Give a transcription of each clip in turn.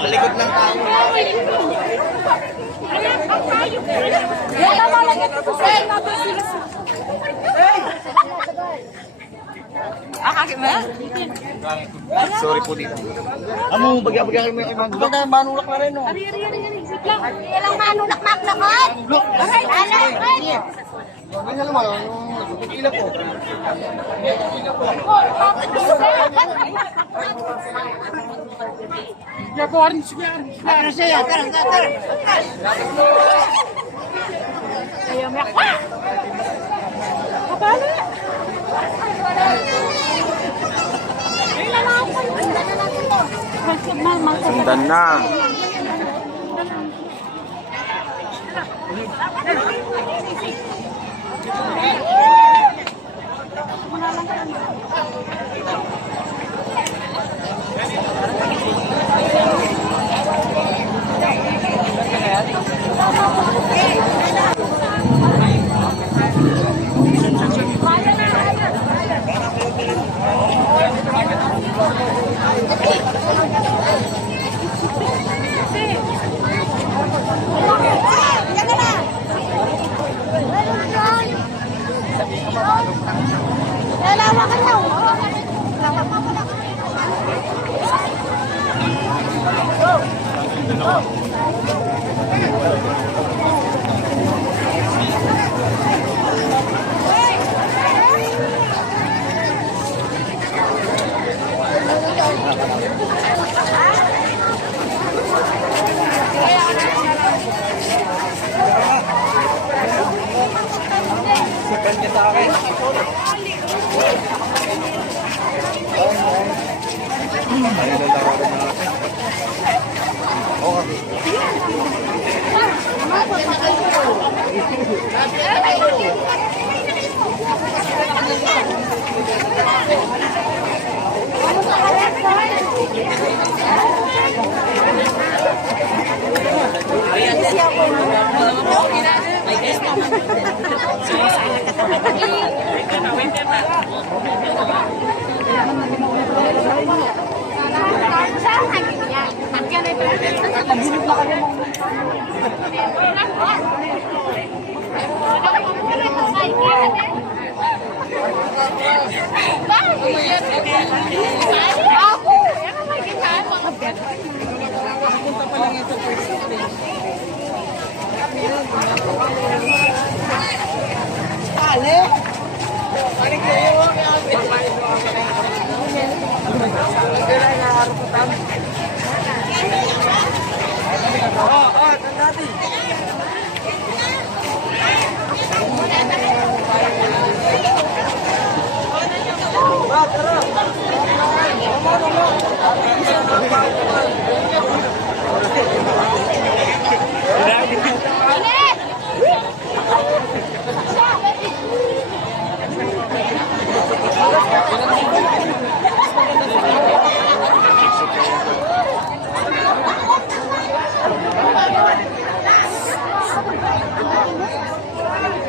Malikot lang tayo. Sorry po dito. Amo bagya-bagya mo yung ibang dulak. Bagay manulak na rin no. Ari. Ilang manulak maklakot. Aray, aray. Ganyan naman yung ila po. Jagoan siya. Ano siya? Tara. Ayaw mo. Kapala. Sundan na.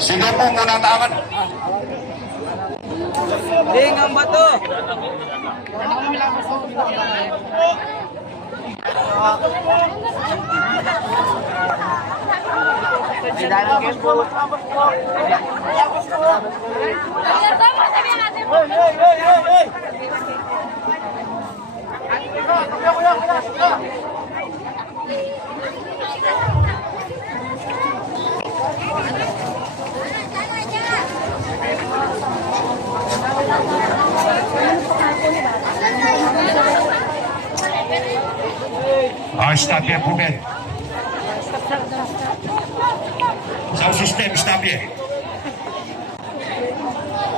Sige po muna taman. Ding ang bato. Stop here, Pumen. Sound system, stop here.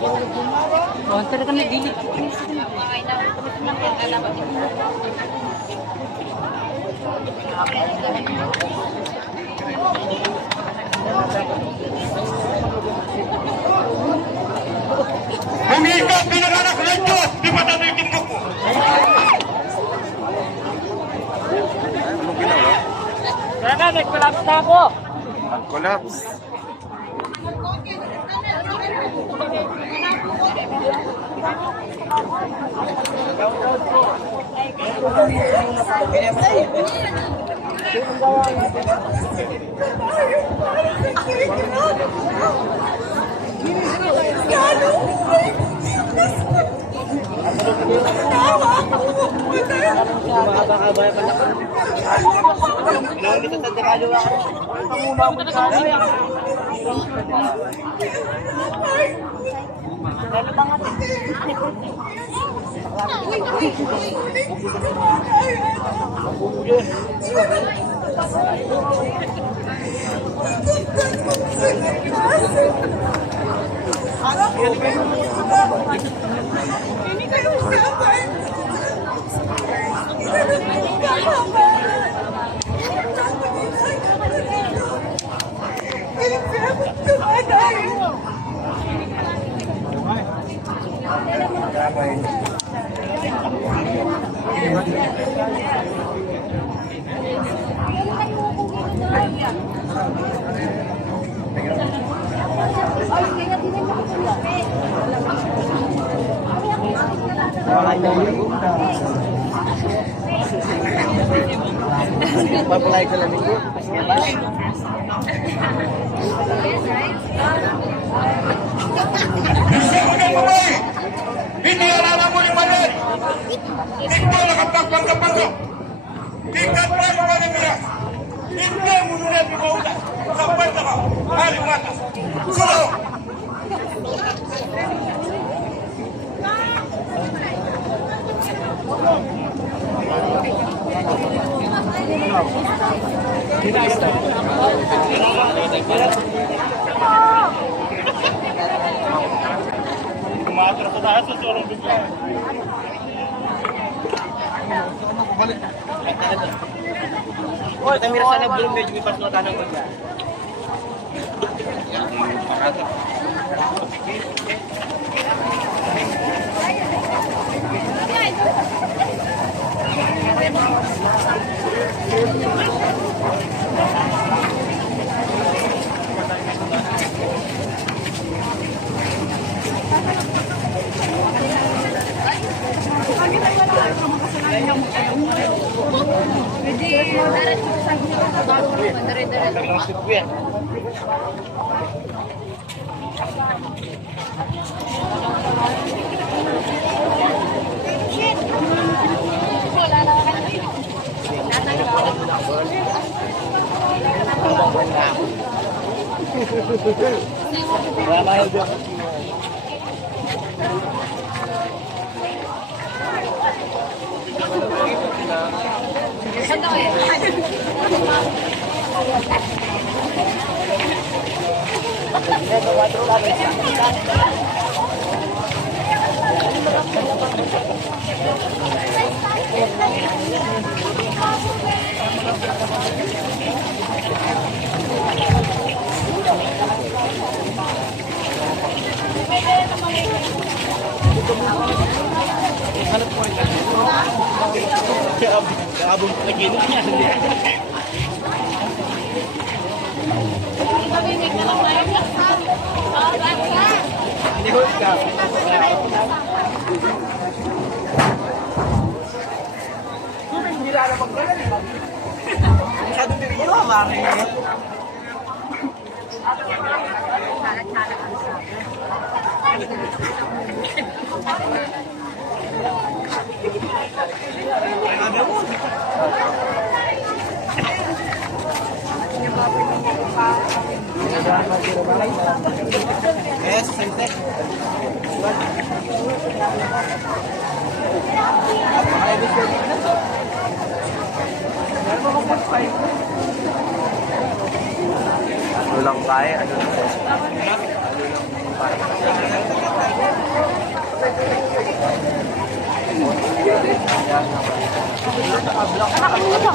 Oh, talaga nagdilig. Hindi ka pinaganak ng Diyos! Di ba natin yung timbok mo? Anong ginawa? Talaga, nag-collapse na ako. Collapse. Papalay ka lang ito. Hindi alam mo ni Manuel! Ikaw nakapagpagpag ko! Tingkat pa yung mga nila! Hindi mo nila ikaw na! Kapal na ka! Haling mata! Sulo! Kumatras sa taas, susurong bigla. Oh, tamira sana belum medyo may pasok tanong ko niya. Abang lagi niya. Ini hot ka. Hindi na magbagal. Masyado din yun, mami. Yes, sente. Ano lang kaya? Ano lang kaya? Anak, ano ito?